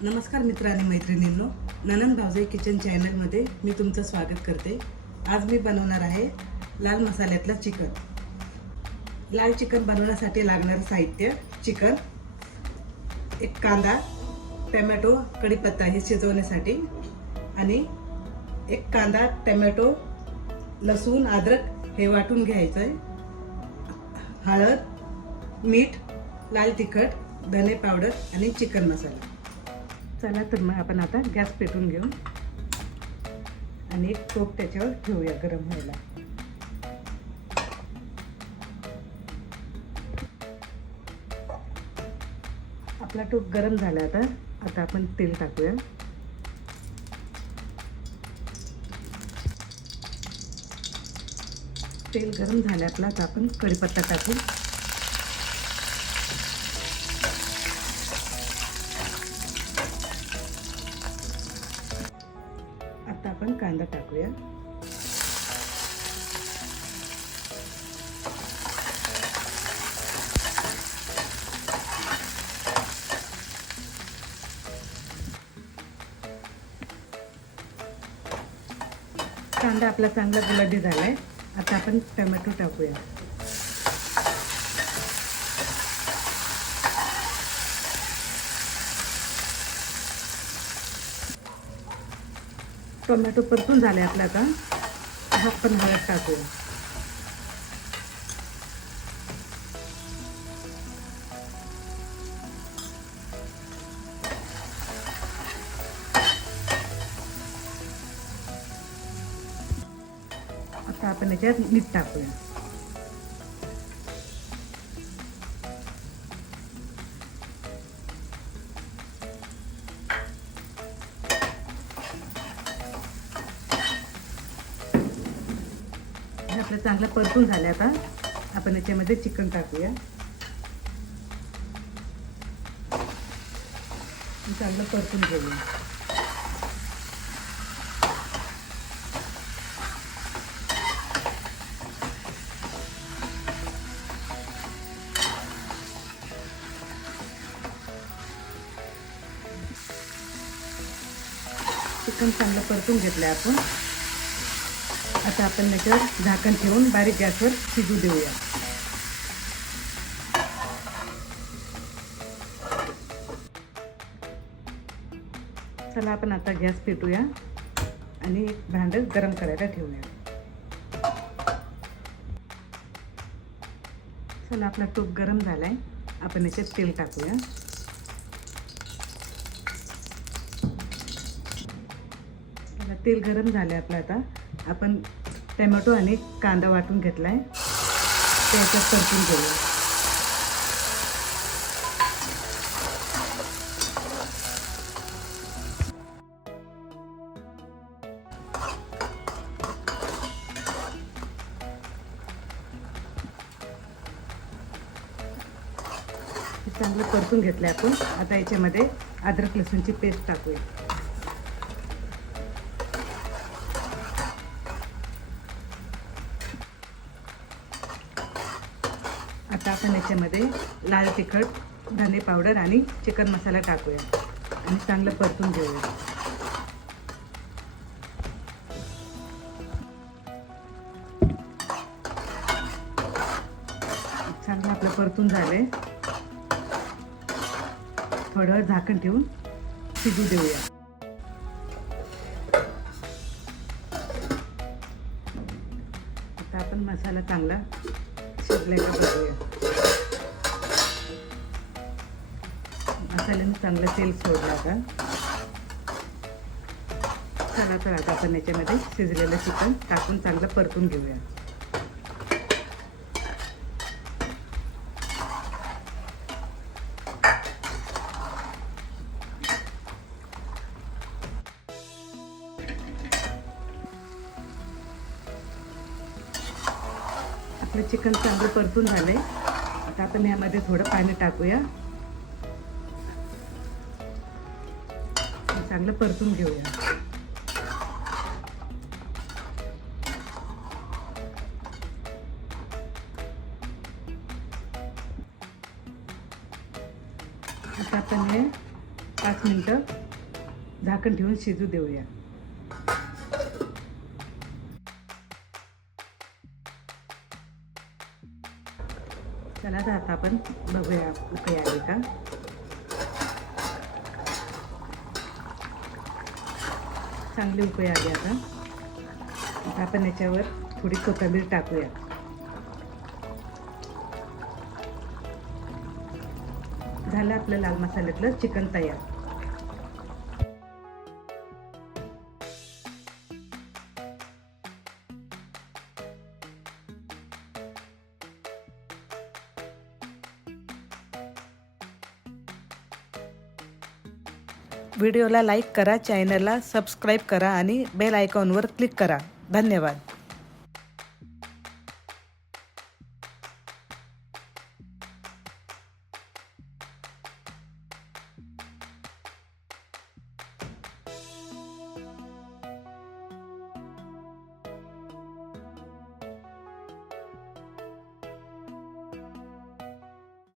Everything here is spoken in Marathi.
नमस्कार मित्र आणि मैत्रिणींनो. ननन भावजे किचन चॅनलमध्ये मी तुमचं स्वागत करते. आज मी बनवणार आहे लाल मसाल्यातलं चिकन. लाल चिकन बनवण्यासाठी लागणारं साहित्य चिकन एक कांदा टमॅटो कढीपत्ता हे शिजवण्यासाठी आणि एक कांदा टमॅटो लसूण अद्रक हे वाटून घ्यायचं आहे हळद मीठ लाल तिखट धने पावडर आणि चिकन मसाला. चला तर मग आपण आता गॅस पेटून घेऊ. आणि एक टोप त्याच्यावर ठेवूया गरम व्हायला. आपला टोप गरम झाला आता. आता आपण तेल टाकूया. तेल गरम झालं आपला आता आपण कढीपत्ता टाकू. आपण कांदा टाकूया. कांदा आपला चांगला गुलाबी झाला आहे आता आपण टोमॅटो टाकूया. टोमॅटो परतून झाले आपला आता. हा पण हळद टाकूया आता आपण याच्यात मीठ टाकूया. आपलं चांगलं परतून झालं आता. आपण याच्यामध्ये चिकन टाकूया. चांगलं परतून घेऊया. चिकन चांगलं परतून घेतलं आपण. आता आपण याच्यावर झाकण ठेवून बारीक गॅसवर शिजू देऊया. चला आपण आता गॅस पेटूया आणि एक भांडं गरम करायला ठेवूया. चला आपला तूप गरम झालाय. आपण याच्यात तेल टाकूया. तेल गरम झालं आपलं आता. आपण टमॅटो आणि कांदा वाटून घेतला आहे त्याच्यात परतून घेऊया. चांगलं परतून घेतलं आपण. आता याच्यामध्ये अद्रक लसूणची पेस्ट टाकूया. आता आपण याच्यामध्ये लाल तिखट धने पावडर आणि चिकन मसाला टाकूया. आणि चांगलं परतून घेऊया. चांगलं आपलं परतून झालंय. थोडं झाकण ठेवून शिजू देऊया. आता आपण मसाला चांगला मसाल्याने चांगलं तेल सोडलं आता. चला तर आता आपण याच्यामध्ये शिजलेलं चिकन टाकून चांगलं परतून घेऊया. आपलं चिकन चांगलं परतून झालं आहे आता आपण ह्यामध्ये थोडं पाणी टाकूया. चांगलं परतून घेऊया. आता आपण हे पाच मिनटं झाकण ठेवून शिजू देऊया. चला तर आता आपण बघूया उकळी आली का. चांगली उकळी आली आता. आता आपण याच्यावर थोडी कोथिंबीर टाकूया. झालं आपलं लाल मसाल्यातलं चिकन तयार. व्हिडिओला लाईक करा चॅनलला सबस्क्राईब करा आणि बेल आयकॉनवर क्लिक करा. धन्यवाद.